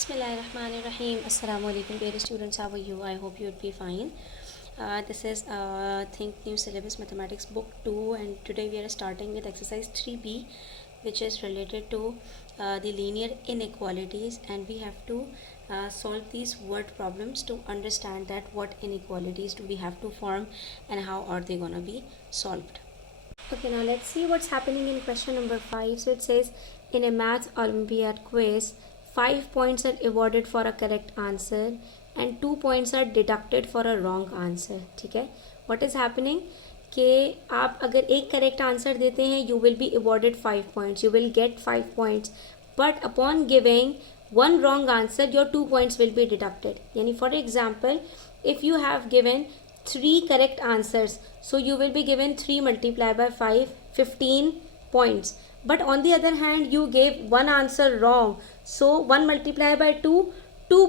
Bismillahirrahmanirrahim. Assalamu alaikum dear students, how are you? I hope you would be fine. This is Think New Syllabus Mathematics Book 2, and today we are starting with exercise 3b, which is related to the linear inequalities, and we have to solve these word problems to understand that what inequalities do we have to form and how are they gonna be solved. Okay, now let's see what's happening in question number 5. So it says, in a math Olympiad quiz, 5 points are awarded for a correct answer and 2 points are deducted for a wrong answer. ठीक है, what is happening कि आप अगर एक correct answer देते हैं, you will be awarded 5 points, you will get 5 points, but upon giving one wrong answer, your 2 points will be deducted. यानी for example, if you have given 3 correct answers, so you will be given 3 multiplied by 5, 15 points. But on the other hand, you gave one answer wrong, so 1 multiplied by 2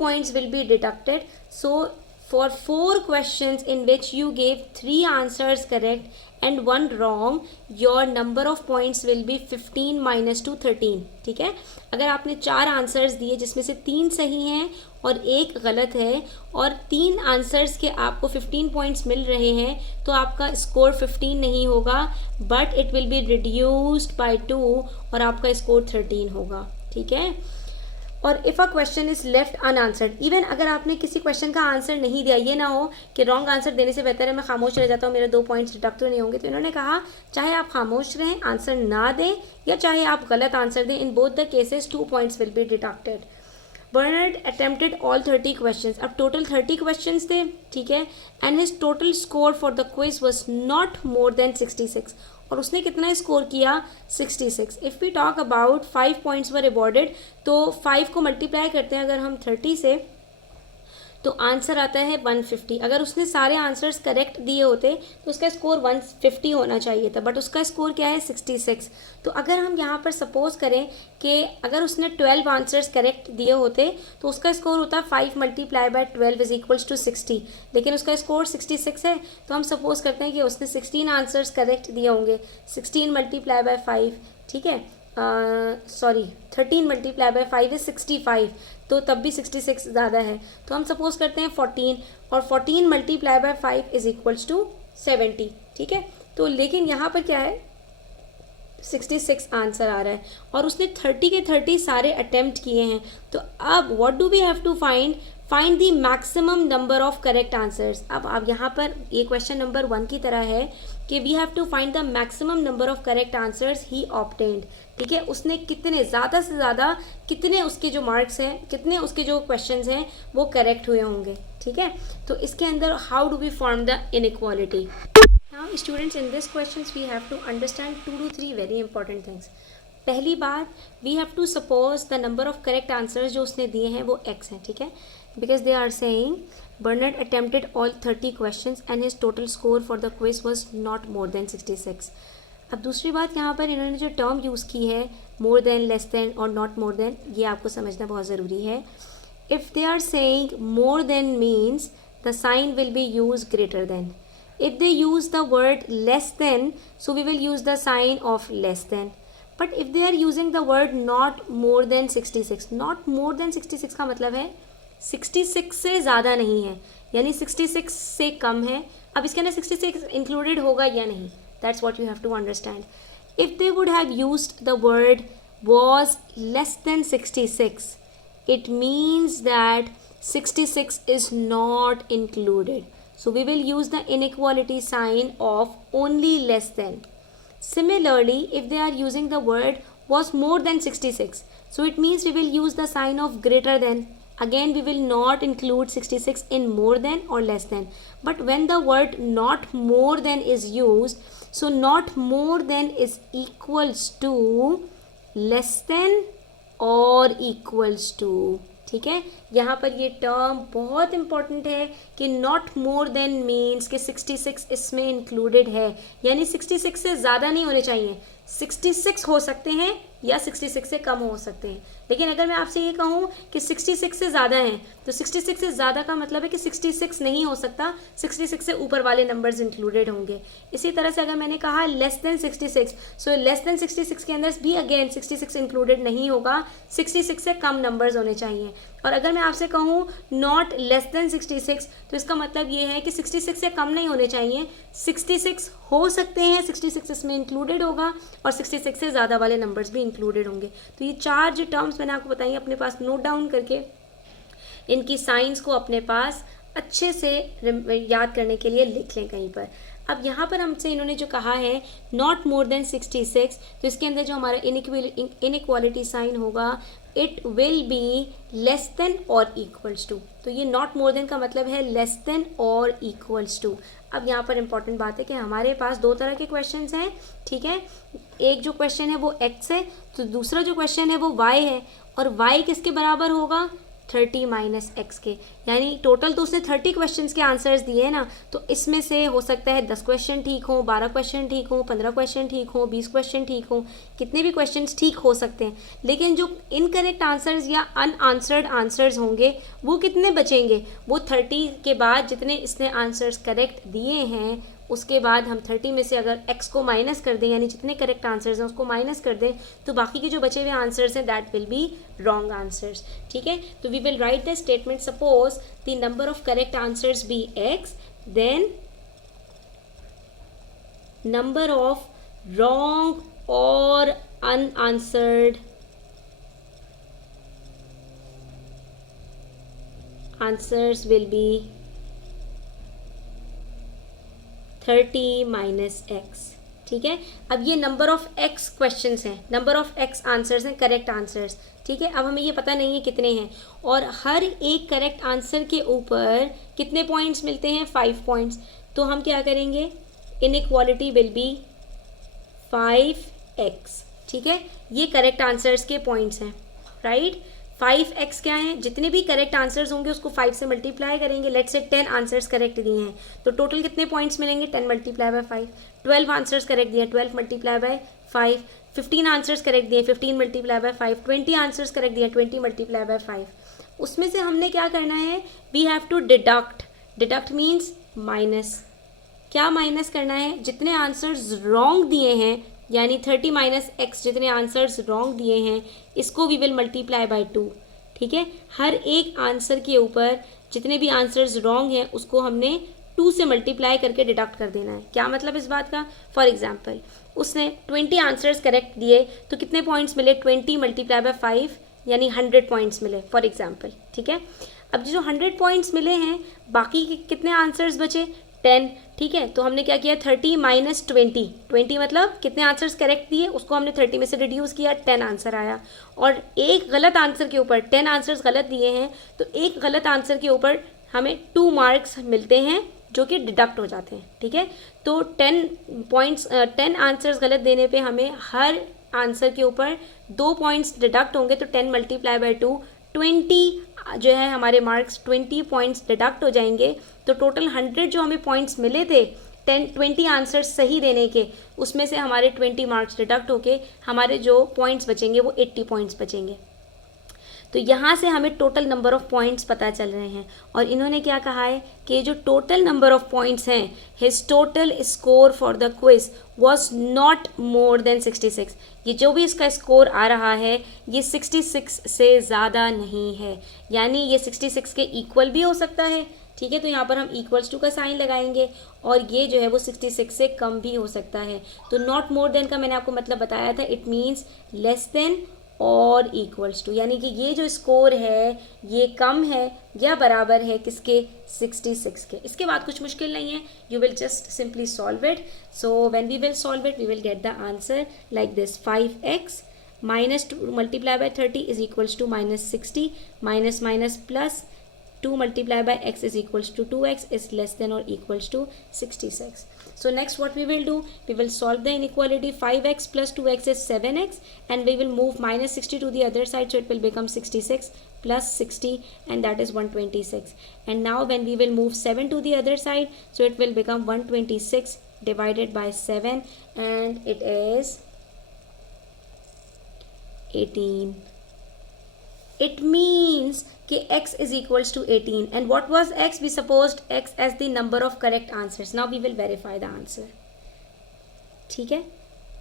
points will be deducted. So for 4 questions in which you gave 3 answers correct and 1 wrong, your number of points will be 15 minus 2 13. ठीक है, अगर आपने 4 answers दिए जिसमें से 3 सही हैं और 1 गलत है और 3 आंसर्स के आपको 15 पॉइंट्स मिल रहे हैं, तो आपका स्कोर 15 नहीं होगा, but it will be reduced by 2 और आपका स्कोर 13 होगा. ठीक है, और if a question is left unanswered, even अगर आपने किसी क्वेश्चन का आंसर नहीं दिया, ये ना हो कि रॉन्ग आंसर देने से बेहतर है मैं खामोश रह जाता हूँ, मेरे 2 पॉइंट्स डिडक्ट तो नहीं होंगे. तो इन्होंने कहा चाहे आप खामोश रहें, आंसर ना दें, या चाहे आप गलत आंसर दें, in both the cases 2 points will be deducted. Bernard attempted all 30 questions, अब टोटल 30 क्वेश्चंस थे. ठीक है, and his total score for the quiz was not more than 66, और उसने कितना स्कोर किया 66. If we talk about 5 points were awarded, तो 5 को मल्टीप्लाई करते हैं अगर हम 30 से, तो आंसर आता है 150. अगर उसने सारे आंसर्स करेक्ट दिए होते तो उसका स्कोर 150 होना चाहिए था, बट उसका स्कोर क्या है 66. तो अगर हम यहाँ पर सपोज करें कि अगर उसने 12 आंसर्स करेक्ट दिए होते तो उसका स्कोर होता 5 multiply by 12 is equals to 60, लेकिन उसका स्कोर 66 है. तो हम सपोज करते हैं कि उसने 16 आंसर्स करेक्ट दिए होंगे. 16 मल्टीप्लाई बाय 5, ठीक है, 13 मल्टीप्लाई बाय 5 इज 65, तो तब भी 66 ज़्यादा है. तो हम सपोज करते हैं 14, और 14 multiply by 5 is equals to 70. ठीक है, तो लेकिन यहाँ पर क्या है 66 आंसर आ रहा है, और उसने 30 के 30 सारे अटेम्प्ट किए हैं. तो अब what do we have to find the maximum number of correct answers. अब यहाँ पर ये क्वेश्चन नंबर 1 की तरह है कि we have to find the maximum number of correct answers ही ऑब्टेन्ड. ठीक है, उसने कितने ज़्यादा से ज़्यादा कितने उसके जो मार्क्स हैं, कितने उसके जो क्वेश्चंस हैं वो करेक्ट हुए होंगे. ठीक है, तो इसके अंदर how do we form the inequality. Now students, in this questions we have to understand 2 to 3 very important things. पहली बात, we have to suppose the number of correct answers जो उसने दिए हैं वो x हैं. ठीक है, because they are saying Bernard attempted all 30 questions and his total score for the quiz was not more than 66. अब दूसरी बात, यहाँ पर इन्होंने जो टर्म यूज़ की है more than, less than और not more than, ये आपको समझना बहुत ज़रूरी है. If they are saying more than means the sign will be used greater than. If they use the word less than, so we will use the sign of less than. But if they are using the word not more than 66, not more than 66 का मतलब है 66 से ज़्यादा नहीं है, यानी 66 से कम है. अब इसके अंदर 66 इंक्लूडेड होगा या नहीं, that's what you have to understand. If they would have used the word was less than 66, it means that 66 is not included. So we will use the inequality sign of only less than. Similarly, if they are using the word was more than 66, so it means we will use the sign of greater than. Again, we will not include 66 in more than or less than. But when the word not more than is used, so not more than is equals to less than or equals to. ठीक है, यहाँ पर ये term बहुत important है कि not more then means कि 66 इसमें इंक्लूडेड है, यानी 66 से ज़्यादा नहीं होने चाहिए. 66 हो सकते हैं या 66 से कम हो सकते हैं, लेकिन अगर मैं आपसे ये कहूँ कि 66 से ज़्यादा हैं, तो 66 से ज़्यादा का मतलब है कि 66 नहीं हो सकता, 66 से ऊपर वाले नंबर्स इंक्लूडेड होंगे. इसी तरह से अगर मैंने कहा less than 66, so less than 66 के अंदर भी अगेन 66 इंक्लूडेड नहीं होगा, 66 से कम नंबर्स होने चाहिए. और अगर मैं आपसे कहूँ नॉट लेस देन 66, तो इसका मतलब ये है कि 66 से कम नहीं होने चाहिए, 66 हो सकते हैं, 66 इसमें इंक्लूडेड होगा और 66 से ज़्यादा वाले नंबर्स भी इंक्लूडेड होंगे। तो ये 4 जो टर्म्स मैंने आपको बताई अपने पास नोट डाउन करके इनकी साइंस को अपने पास अच्छे से याद करने के लिए लिख लें कहीं पर। अब यहाँ पर हमसे इन्होंने जो कहा है नॉट मोर देन 66, तो इसके अंदर जो हमारा इनइक्वालिटी साइन होगा it will be less than और इक्वल्स टू। तो ये नॉट मोर देन का मतलब है लेस देन और इक्वल्स टू। अब यहाँ पर इंपॉर्टेंट बात है कि हमारे पास दो तरह के क्वेश्चंस हैं, ठीक है। एक जो क्वेश्चन है वो x है, तो दूसरा जो क्वेश्चन है वो y है, और y किसके बराबर होगा 30 माइनस एक्स के, यानी टोटल तो उसने 30 क्वेश्चंस के आंसर्स दिए हैं ना, तो इसमें से हो सकता है 10 क्वेश्चन ठीक हो, 12 क्वेश्चन ठीक हो, 15 क्वेश्चन ठीक हो, 20 क्वेश्चन ठीक हो, कितने भी क्वेश्चंस ठीक हो सकते हैं, लेकिन जो इनकरेक्ट आंसर्स या अनआंसर्ड आंसर्स होंगे वो कितने बचेंगे, वो 30 के बाद जितने इसने आंसर्स करेक्ट दिए हैं उसके बाद हम 30 में से अगर x को माइनस कर दें, यानी जितने करेक्ट आंसर्स हैं उसको माइनस कर दें, तो बाकी के जो बचे हुए आंसर्स हैं that will be wrong answers, ठीक है। तो we will write the statement suppose the number of correct answers be x, then number of wrong और unanswered answers will be 30 minus x, ठीक है। अब ये नंबर ऑफ एक्स क्वेश्चंस हैं, number of x answers हैं, correct answers, ठीक है। अब हमें ये पता नहीं है कितने हैं, और हर एक करेक्ट आंसर के ऊपर कितने पॉइंट्स मिलते हैं 5 पॉइंट्स। तो हम क्या करेंगे, इनइक्वालिटी विल बी 5x, ठीक है। ये करेक्ट आंसर्स के पॉइंट्स हैं, राइट। 5x क्या है, जितने भी करेक्ट आंसर्स होंगे उसको 5 से मल्टीप्लाई करेंगे। लेट्स से 10 आंसर्स करेक्ट दिए हैं तो टोटल कितने पॉइंट्स मिलेंगे, 10 मल्टीप्लाई बाय 5। 12 आंसर्स करेक्ट दिए, 12 मल्टीप्लाई बाय 5। 15 आंसर्स करेक्ट दिए, 15 मल्टीप्लाई बाय 5। 20 आंसर्स करेक्ट दिए, 20 मल्टीप्लाई बाय 5। उसमें से हमने क्या करना है, we have to deduct, deduct means minus. क्या माइनस करना है, जितने आंसर्स रॉन्ग दिए हैं, यानी 30 माइनस एक्स जितने आंसर्स रॉन्ग दिए हैं इसको वी विल मल्टीप्लाई बाय 2, ठीक है। हर एक आंसर के ऊपर जितने भी आंसर्स रॉन्ग हैं उसको हमने 2 से मल्टीप्लाई करके डिडक्ट कर देना है। क्या मतलब इस बात का, फॉर एग्जाम्पल उसने 20 आंसर्स करेक्ट दिए तो कितने पॉइंट्स मिले, 20 मल्टीप्लाई बाय 5 यानी 100 पॉइंट्स मिले, फॉर एग्जाम्पल, ठीक है। अब जो 100 पॉइंट्स मिले हैं, बाकी के कितने आंसर्स बचे, 10, ठीक है। तो हमने क्या किया, 30 माइनस 20 मतलब कितने आंसर्स करेक्ट दिए उसको हमने 30 में से रिड्यूस किया, 10 आंसर आया। और एक गलत आंसर के ऊपर 10 आंसर्स गलत दिए हैं तो एक गलत आंसर के ऊपर हमें 2 मार्क्स मिलते हैं जो कि डिडक्ट हो जाते हैं, ठीक है। तो 10 आंसर्स गलत देने पे हमें हर आंसर के ऊपर 2 पॉइंट्स डिडक्ट होंगे, तो 10 मल्टीप्लाई बाय 2 20 जो है हमारे मार्क्स 20 पॉइंट्स डिडक्ट हो जाएंगे। तो टोटल 100 जो हमें पॉइंट्स मिले थे 20 आंसर्स सही देने के, उसमें से हमारे 20 मार्क्स डिडक्ट होके हमारे जो पॉइंट्स बचेंगे वो 80 पॉइंट्स बचेंगे। तो यहाँ से हमें टोटल नंबर ऑफ़ पॉइंट्स पता चल रहे हैं। और इन्होंने क्या कहा है कि जो टोटल नंबर ऑफ़ पॉइंट्स हैं, his total score for the quiz was not more than 66। ये जो भी इसका स्कोर आ रहा है ये 66 से ज़्यादा नहीं है, यानी ये 66 के इक्वल भी हो सकता है, ठीक है। तो यहाँ पर हम इक्वल्स टू का साइन लगाएंगे, और ये जो है वो 66 से कम भी हो सकता है। तो नॉट मोर देन का मैंने आपको मतलब बताया था, इट मीन्स लेस देन और इक्वल्स टू, यानी कि ये जो स्कोर है ये कम है या बराबर है किसके, 66 के। इसके बाद कुछ मुश्किल नहीं है, you will just simply solve it. So when we will solve it we will get the answer like this, 5x minus 2 multiply by 30 is equals to minus 60, minus minus plus 2 multiplied by x is equals to 2x is less than or equals to 66. So next what we will do, we will solve the inequality. 5x plus 2x is 7x, and we will move minus 60 to the other side, so it will become 66 plus 60, and that is 126. And now when we will move 7 to the other side, so it will become 126 divided by 7, and it is 18. It means कि x is equals to 18, and what was x, we supposed x as the number of correct answers. Now we will verify the answer, ठीक है।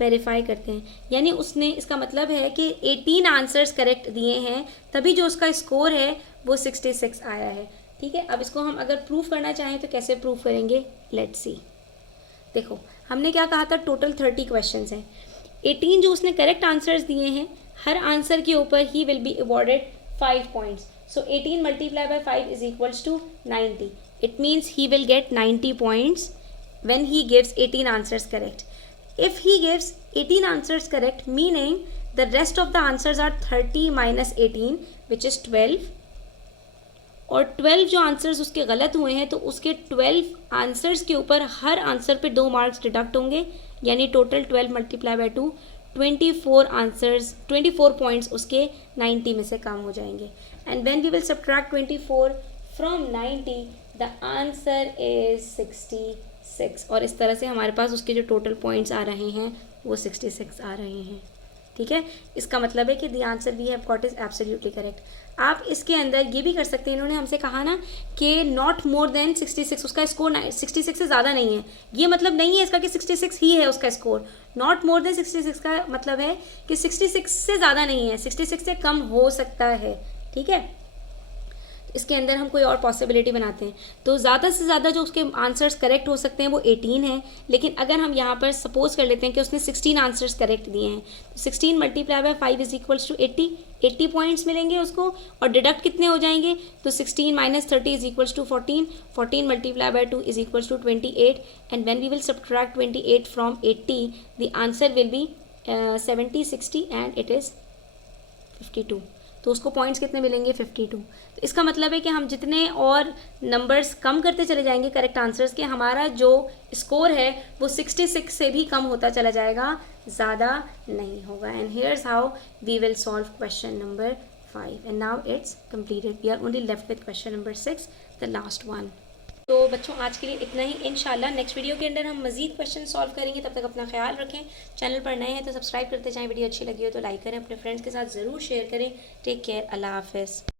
Verify करते हैं, यानी उसने, इसका मतलब है कि 18 आंसर्स करेक्ट दिए हैं, तभी जो उसका स्कोर है वो 66 आया है। ठीक है, अब इसको हम अगर प्रूफ करना चाहें तो कैसे प्रूफ करेंगे, लेट्स सी। देखो हमने क्या कहा था, टोटल 30 क्वेश्चन हैं, 18 जो उसने करेक्ट आंसर्स दिए हैं, हर आंसर के ऊपर ही will be awarded 5 points. So 18 multiply by 5 is equals to 90. It means he will get 90 points when he gives 18 answers correct. If he gives 18 answers correct, meaning the rest of the answers are 30 minus 18 which is 12, और 12 जो answers उसके गलत हुए हैं तो उसके 12 answers के ऊपर हर आंसर पे 2 मार्क्स डिडक्ट होंगे, यानी total 12 multiply by 2 24 answers, 24 points उसके 90 में से कम हो जाएंगे। And when we will subtract 24 from 90 the answer is 66, और इस तरह से हमारे पास उसके जो टोटल पॉइंट्स आ रहे हैं वो 66 आ रहे हैं। ठीक है, इसका मतलब है कि the answer we have got is absolutely correct. आप इसके अंदर ये भी कर सकते हैं, इन्होंने हमसे कहा ना कि नॉट मोर देन 66, उसका स्कोर 66 से ज़्यादा नहीं है, ये मतलब नहीं है इसका कि 66 ही है उसका स्कोर। नॉट मोर देन 66 का मतलब है कि 66 से ज़्यादा नहीं है, 66 से कम हो सकता है। ठीक है, इसके अंदर हम कोई और पॉसिबिलिटी बनाते हैं, तो ज़्यादा से ज़्यादा जो उसके आंसर्स करेक्ट हो सकते हैं वो 18 हैं, लेकिन अगर हम यहाँ पर सपोज कर लेते हैं कि उसने 16 आंसर्स करेक्ट दिए हैं, तो 16 multiply by 5 is equals to 80 points मिलेंगे उसको, और डिडक्ट कितने हो जाएंगे, तो 16 minus 30 is equals to 14 multiply by 2 is equals to 28, and when we will subtract 28 from 80 the answer will be 70, 60 and it is 52। तो उसको पॉइंट्स कितने मिलेंगे, 52। तो इसका मतलब है कि हम जितने और नंबर्स कम करते चले जाएंगे करेक्ट आंसर्स के, हमारा जो स्कोर है वो 66 से भी कम होता चला जाएगा, ज़्यादा नहीं होगा। And here's how we will solve question number 5 and now it's completed, we are only left with question number 6, the last one. तो बच्चों आज के लिए इतना ही, इंशाल्लाह नेक्स्ट वीडियो के अंदर हम मज़ीद क्वेश्चन सॉल्व करेंगे। तब तक अपना ख्याल रखें, चैनल पर नए हैं तो सब्सक्राइब करते जाएं, वीडियो अच्छी लगी हो तो लाइक करें, अपने फ्रेंड्स के साथ ज़रूर शेयर करें। टेक केयर, अल्लाह हाफ़िज़।